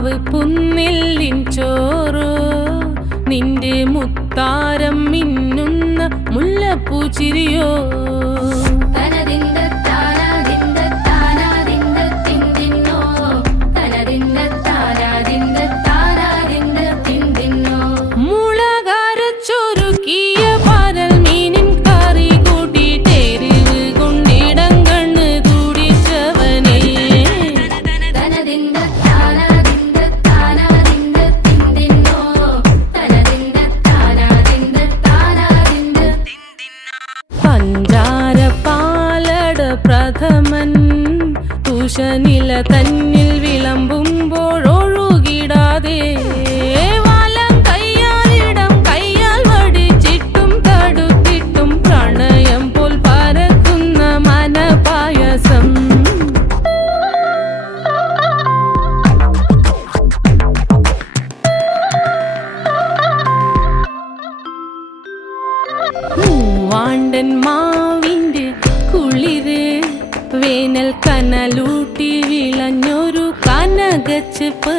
മാവ് പുന്നെല്ലിൻ ചോറ് നിന്റെ മുത്താരം മിന്നുന്ന മുല്ലപ്പൂച്ചിരിയോ പ്രഥമൻ തുഷനില തന്നിൽ വിളമ്പുമ്പോഴൊഴുകിടാതെ വലം കയ്യാലിടം കയ്യാൽ വടിച്ചിട്ടും തടുത്തിട്ടും പ്രണയം പോൽ പരക്കുന്ന മനപായസം മൂവാണ്ടൻ മാവിന്റെ കുളിര് വേനൽ കനലൂട്ടി വിളഞ്ഞൊരു കനകച്ചെപ്പ്